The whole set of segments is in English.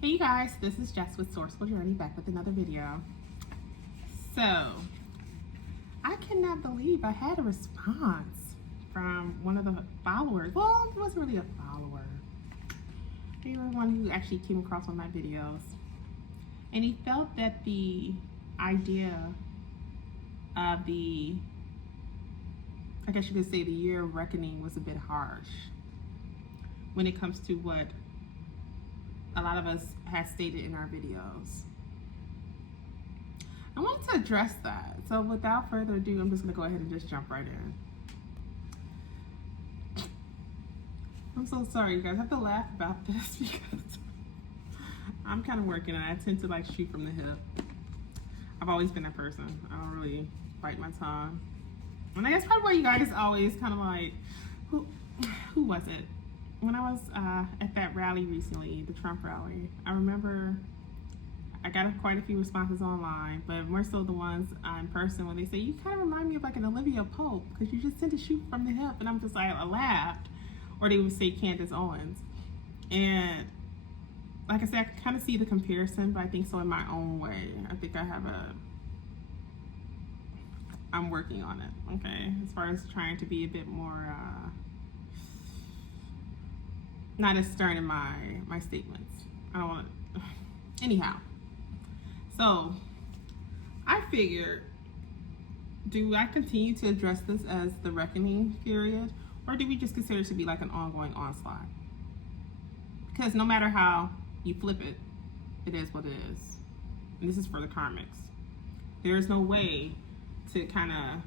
Hey you guys, this is Jess with Sourceful Journey back with another video. So, I cannot believe I had a response from one of the followers. Well, it wasn't really a follower. They were one who actually came across one of my videos. And he felt that the idea of the, I guess you could say, the year of reckoning was a bit harsh when it comes to what a lot of us have stated in our videos. I wanted to address that. So without further ado, I'm just going to go ahead and just jump right in. I'm so sorry, you guys. I have to laugh about this because I'm kind of working and I tend to like shoot from the hip. I've always been that person. I don't really bite my tongue. And I guess probably why you guys always kind of like, who was it? When I was at that rally recently, the Trump rally, I remember I got quite a few responses online, but more so the ones in person when they say, you kind of remind me of like an Olivia Pope because you just tend to shoot from the hip. And I'm just like, I laughed. Or they would say Candace Owens. And like I said, I can kind of see the comparison, but I think so in my own way. I think I'm working on it, okay? As far as trying to be a bit more, not as stern in my statements. I don't want to, anyhow. So, I figured, do I continue to address this as the reckoning period, or do we just consider it to be like an ongoing onslaught? Because no matter how you flip it, it is what it is. And this is for the karmics. There is no way to kind of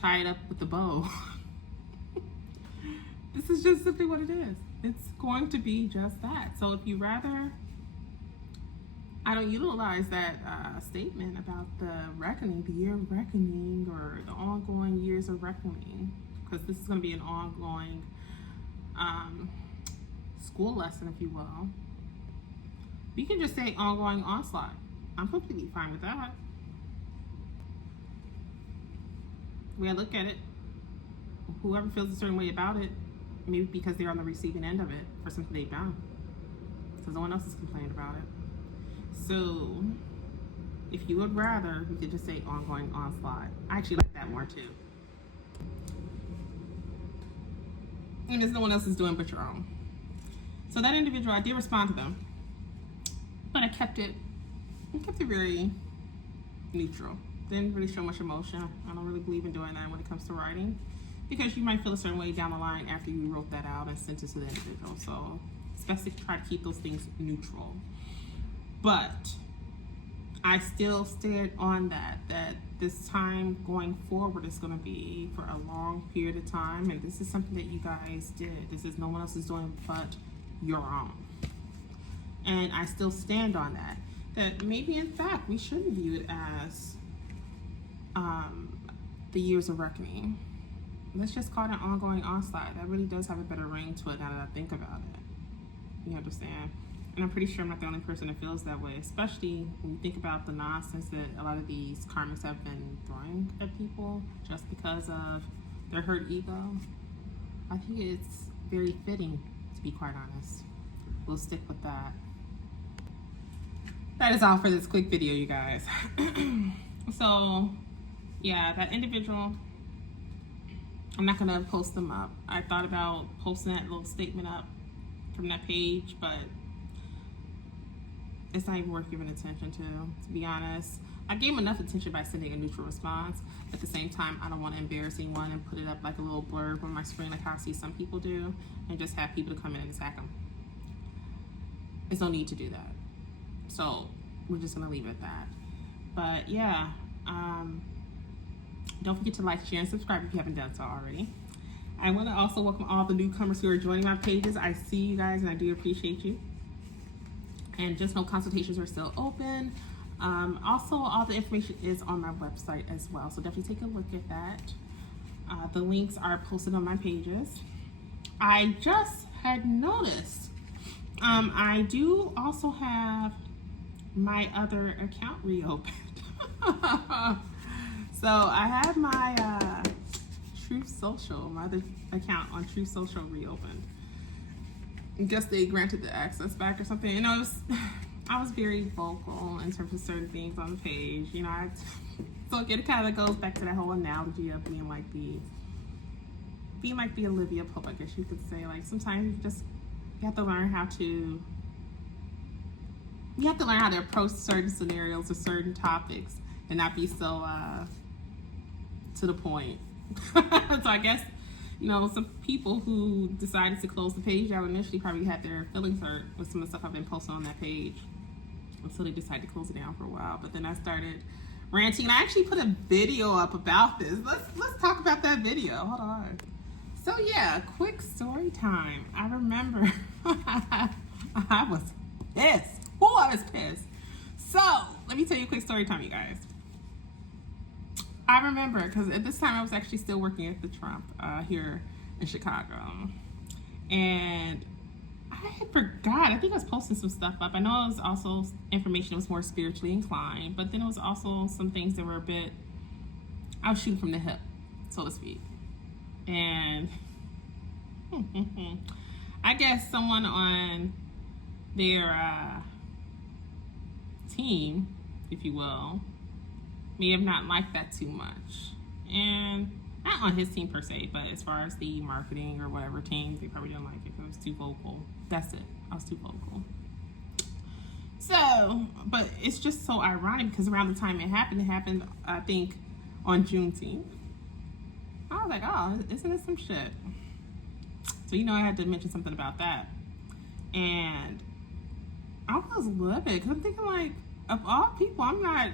tie it up with the bow. This is just simply what it is. It's going to be just that. So if you rather, I don't utilize that statement about the reckoning, the year of reckoning, or the ongoing years of reckoning, because this is going to be an ongoing school lesson, if you will. You can just say ongoing onslaught. I'm completely fine with that. The way I look at it, whoever feels a certain way about it, maybe because they're on the receiving end of it for something they've done, because no one else has complained about it. So if you would rather, you could just say ongoing onslaught. I actually like that more too. And there's no one else is doing but your own. So that individual, I did respond to them, but I kept it very neutral. Didn't really show much emotion. I don't really believe in doing that when it comes to writing, because you might feel a certain way down the line after you wrote that out and sent it to the individual. So it's best to try to keep those things neutral. But I still stayed on that this time going forward is going to be for a long period of time, and this is something that you guys did. This is no one else is doing but your own. And I still stand on that maybe in fact we shouldn't view it as the years of reckoning. Let's just call it an ongoing onslaught. That really does have a better ring to it now that I think about it. You understand? And I'm pretty sure I'm not the only person that feels that way, especially when you think about the nonsense that a lot of these karmics have been throwing at people just because of their hurt ego. I think it's very fitting, to be quite honest. We'll stick with that. That is all for this quick video, you guys. So, yeah, that individual, I'm not gonna post them up. I thought about posting that little statement up from that page, but it's not even worth giving attention to be honest. I gave him enough attention by sending a neutral response. At the same time, I don't want to embarrass anyone and put it up like a little blurb on my screen like how I see some people do, and just have people to come in and attack them. There's no need to do that. So we're just gonna leave it at that. But yeah, don't forget to like, share, and subscribe if you haven't done so already. I want to also welcome all the newcomers who are joining my pages. I see you guys and I do appreciate you. And just know consultations are still open. Also, all the information is on my website as well, so definitely take a look at that. The links are posted on my pages. I just had noticed I do also have my other account reopened. So I have my Truth Social, my other account on Truth Social reopened. I guess they granted the access back or something. And I was very vocal in terms of certain things on the page. You know, so again, it kind of goes back to that whole analogy of being like the Olivia Pope, I guess you could say. Like sometimes you have to learn how to approach certain scenarios or certain topics and not be so to the point. So I guess, you know, some people who decided to close the page out initially probably had their feelings hurt with some of the stuff I've been posting on that page. So they decided to close it down for a while. But then I started ranting. And I actually put a video up about this. Let's talk about that video. Hold on. So yeah, quick story time. I remember I was pissed. Oh, I was pissed. So let me tell you a quick story time, you guys. I remember, because at this time I was actually still working at the Trump here in Chicago. And I had forgot. I think I was posting some stuff up. I know it was also information that was more spiritually inclined, but then it was also some things that were a bit, I was shooting from the hip, so to speak. And I guess someone on their team, if you will, may have not liked that too much. And not on his team per se, but as far as the marketing or whatever team, they probably didn't like it because I was too vocal. That's it. I was too vocal. So, but it's just so ironic because around the time it happened, I think, on Juneteenth. I was like, oh, isn't this some shit? So, you know, I had to mention something about that. And I was livid because I'm thinking, like, of all people, I'm not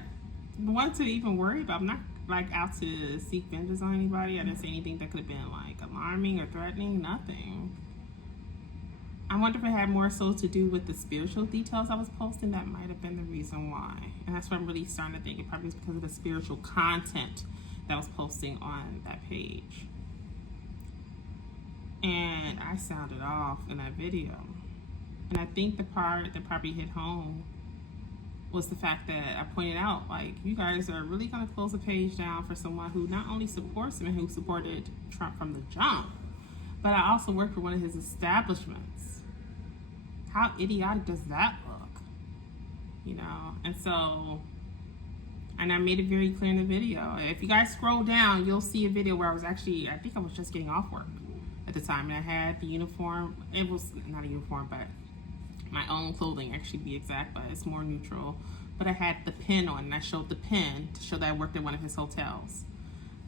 the one to even worry about. I'm not, like, out to seek vengeance on anybody. I didn't say anything that could have been, like, alarming or threatening. Nothing. I wonder if it had more so to do with the spiritual details I was posting. That might have been the reason why. And that's what I'm really starting to think. It probably was because of the spiritual content that I was posting on that page. And I sounded off in that video. And I think the part that probably hit home was the fact that I pointed out, like, you guys are really going to close the page down for someone who not only supports him and who supported Trump from the jump, but I also work for one of his establishments. How idiotic does that look? You know? And so, and I made it very clear in the video. If you guys scroll down, you'll see a video where I think I was just getting off work at the time. And I had the uniform. It was not a uniform, but my own clothing, actually, to be exact, but it's more neutral. But I had the pin on, and I showed the pin to show that I worked at one of his hotels.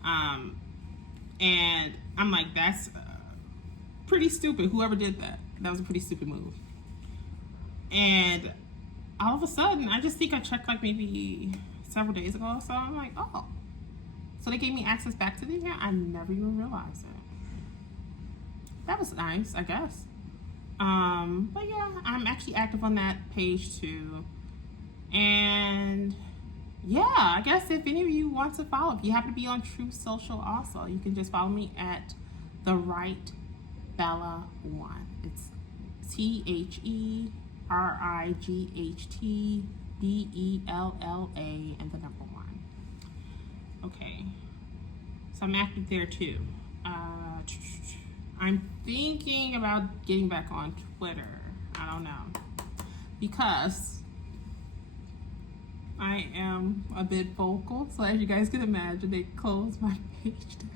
And I'm like, that's pretty stupid. Whoever did that, that was a pretty stupid move. And all of a sudden, I just think I checked like maybe several days ago. So I'm like, oh, so they gave me access back to the account. I never even realized it. That was nice, I guess. But yeah, I'm actually active on that page too. And yeah, I guess if any of you want to follow, if you happen to be on Truth Social also, you can just follow me at The Right Bella 1. It's THERIGHTBELLA and the number 1. Okay, so I'm active there too. I'm thinking about getting back on Twitter. I don't know, because I am a bit vocal. So as you guys can imagine, they closed my page down.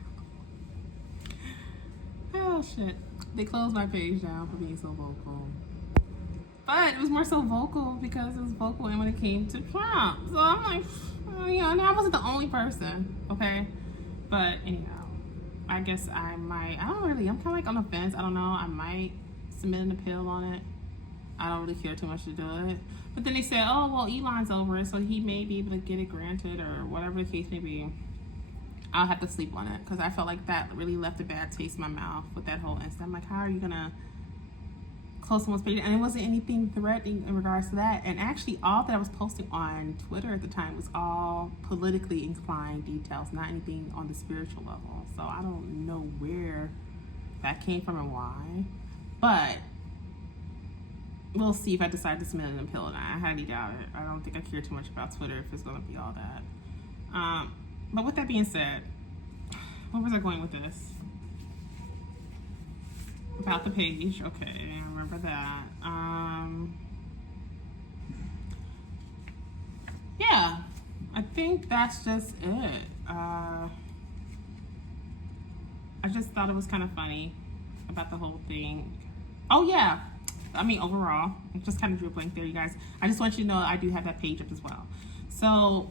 Oh shit. They closed my page down for being so vocal. But it was more so vocal because it was vocal and when it came to Trump. So I'm like, you know, and I wasn't the only person, okay? But anyhow, I guess I'm kind of like on the fence. I don't know. I might submit an appeal on it. I don't really care too much to do it. But then they said, oh, well, Elon's over it, so he may be able to get it granted or whatever the case may be. I'll have to sleep on it because I felt like that really left a bad taste in my mouth with that whole incident. I'm like, how are you going to close someone's page? And it wasn't anything threatening in regards to that. And actually, all that I was posting on Twitter at the time was all politically inclined details, not anything on the spiritual level. So I don't know where that came from and why. But we'll see if I decide to submit an appeal or not. I highly doubt it. I don't think I care too much about Twitter if it's going to be all that. But with that being said, where was I going with this? About the page. Okay, I remember that. Yeah, I think that's just it. I just thought it was kind of funny about the whole thing. Oh yeah, I mean overall, I just kind of drew a blank there, you guys. I just want you to know I do have that page up as well. So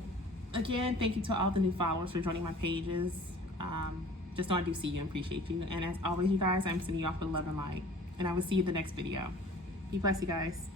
again, thank you to all the new followers for joining my pages. Just know I do see you and appreciate you. And as always, you guys, I'm sending you off with love and light. And I will see you in the next video. Be blessed, you guys.